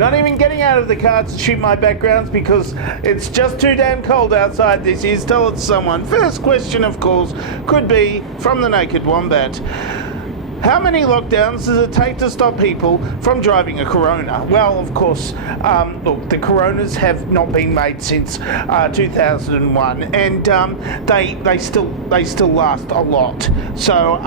Not even getting out of the car to shoot my backgrounds because it's just too damn cold outside this is. Tell it to someone. First question, of course, could be from the Naked Wombat. How many lockdowns does it take to stop people from driving a Corona? Well, of course, look, the Coronas have not been made since 2001, and they still last a lot. So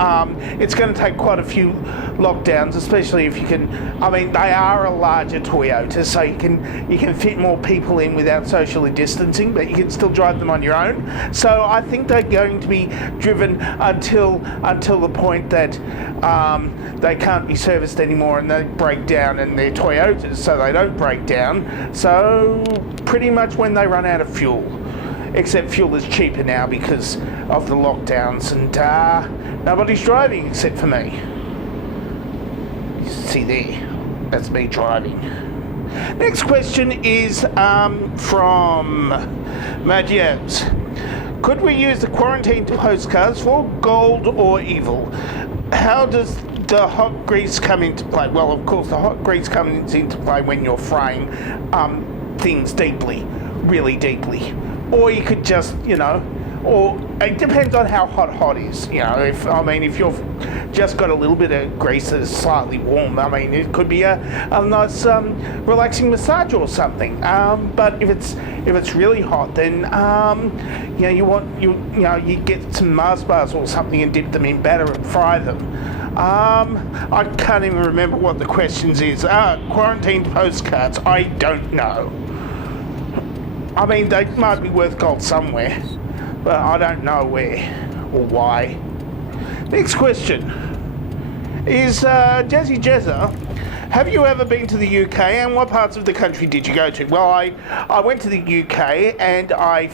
it's going to take quite a few lockdowns, especially if you can. I mean, they are a larger Toyota, so you can fit more people in without socially distancing, but you can still drive them on your own. So I think they're going to be driven until the point that they can't be serviced anymore and they break down, and they're Toyotas, so they don't break down. So pretty much when they run out of fuel, except fuel is cheaper now because of the lockdowns, and nobody's driving except for me. See there, that's me driving. Next question is from Majiabs. Could we use the quarantine postcards for gold or evil? How does the hot grease come into play? Well, of course, the hot grease comes into play when you're frying things deeply, really deeply. Or you could just, or it depends on how hot is. If you've just got a little bit of grease that is slightly warm, it could be a nice relaxing massage or something. But if it's really hot, then you get some Mars bars or something and dip them in batter and fry them. I can't even remember what the questions is. Quarantine postcards. I don't know. They might be worth gold somewhere, but I don't know where or why. Next question is Jazzy Jezza. Have you ever been to the UK, and what parts of the country did you go to? Well, I went to the UK and I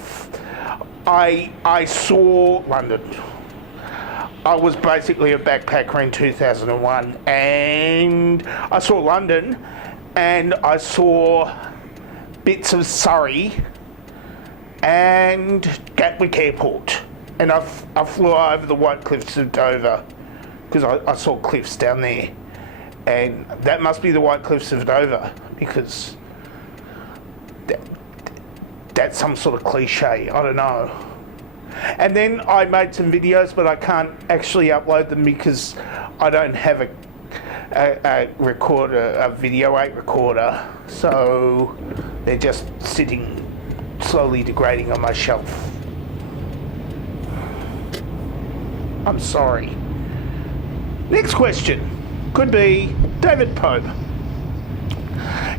saw London. I was basically a backpacker in 2001, and I saw London, and I saw bits of Surrey and Gatwick Airport, and I flew over the White Cliffs of Dover because I saw cliffs down there, and that must be the White Cliffs of Dover because that's some sort of cliche, I don't know. And then I made some videos, but I can't actually upload them because I don't have a recorder, a Video 8 recorder, so they're just sitting slowly degrading on my shelf. I'm sorry. Next question could be David Pope.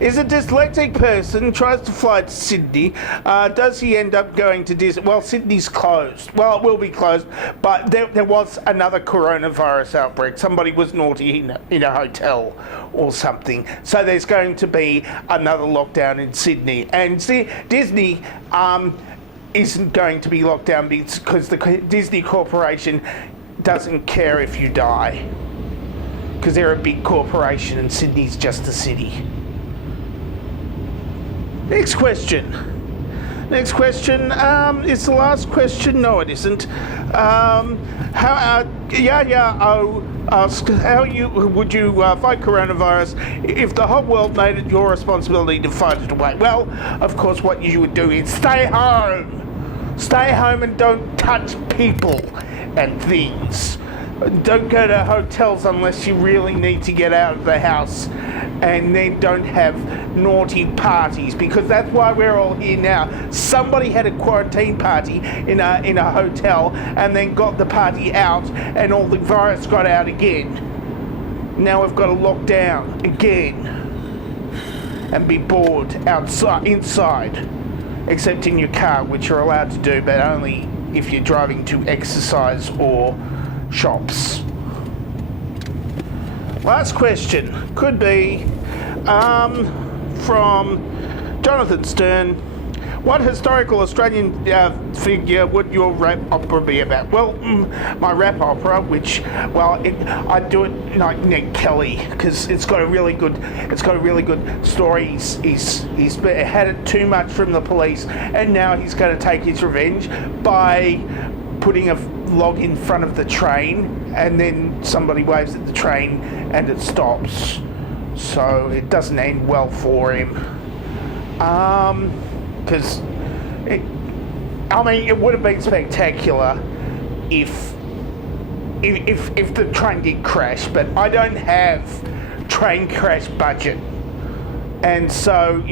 Is a dyslexic person tries to fly to Sydney, does he end up going to Disney? Well, Sydney's closed. Well, it will be closed, but there was another coronavirus outbreak. Somebody was naughty in a hotel or something. So there's going to be another lockdown in Sydney. And see, Disney isn't going to be locked down because the Disney Corporation doesn't care if you die, because they're a big corporation and Sydney's just a city. Next question. It's the last question. No, it isn't. Asked how would you fight coronavirus if the whole world made it your responsibility to fight it away? Well, of course, what you would do is stay home. Stay home and don't touch people and things. Don't go to hotels unless you really need to get out of the house, and then don't have naughty parties, because that's why we're all here now. Somebody had a quarantine party in a hotel and then got the party out, and all the virus got out again. Now we've got to lock down again and be bored inside, except in your car, which you're allowed to do, but only if you're driving to exercise or shops. Last question could be from Jonathan Stern. What historical Australian figure would your rap opera be about? Well, my rap opera, which, I do it like Ned Kelly, because it's got a really good story. He's had it too much from the police, and now he's going to take his revenge by putting a log in front of the train, and then somebody waves at the train and it stops. so it doesn't end well for him. Because it would have been spectacular if the train did crash, but I don't have train crash budget, and so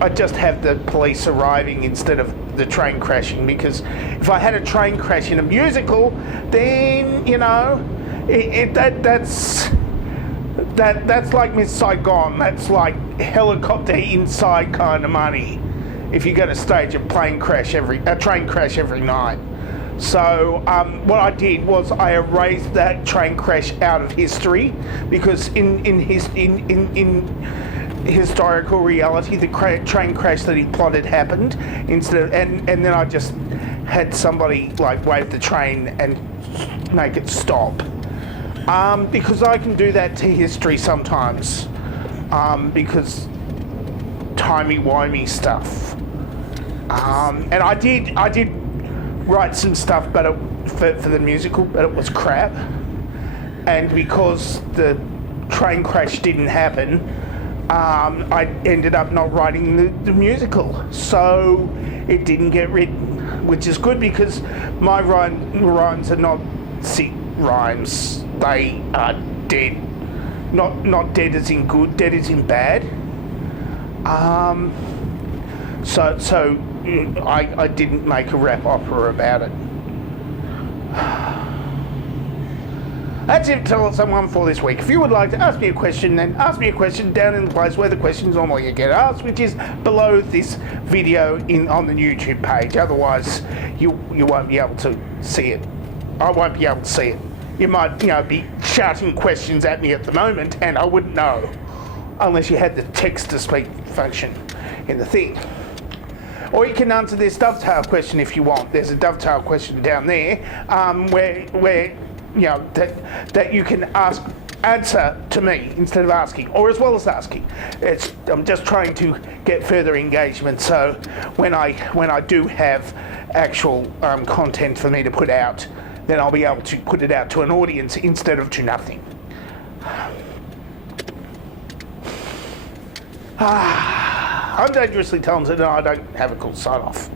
I just have the police arriving instead of the train crashing, because if I had a train crash in a musical, then that's like Miss Saigon. That's like helicopter inside kind of money. If you're going to stage a train crash every night. So what I did was I erased that train crash out of history, because in historical reality, the train crash that he plotted happened and then I just had somebody like wave the train and make it stop. Because I can do that to history sometimes, because timey-wimey stuff. And I did write some stuff, but for the musical, but it was crap. And because the train crash didn't happen, I ended up not writing the musical, so it didn't get written, which is good, because my rhymes are not sick rhymes. They are dead. Not dead as in good, dead as in bad. So I didn't make a rap opera about it. That's it, tell someone for this week. If you would like to ask me a question, then ask me a question down in the place where the questions normally get asked, which is below this video on the YouTube page. Otherwise, you won't be able to see it. I won't be able to see it. You might, be shouting questions at me at the moment, and I wouldn't know, unless you had the text-to-speak function in the thing. Or you can answer this dovetail question if you want. There's a dovetail question down there, where that you can answer to me instead of asking, or as well as asking. I'm just trying to get further engagement, so when I do have actual content for me to put out, then I'll be able to put it out to an audience instead of to nothing. I'm Dangerously Talented, and I don't have a cool sign-off.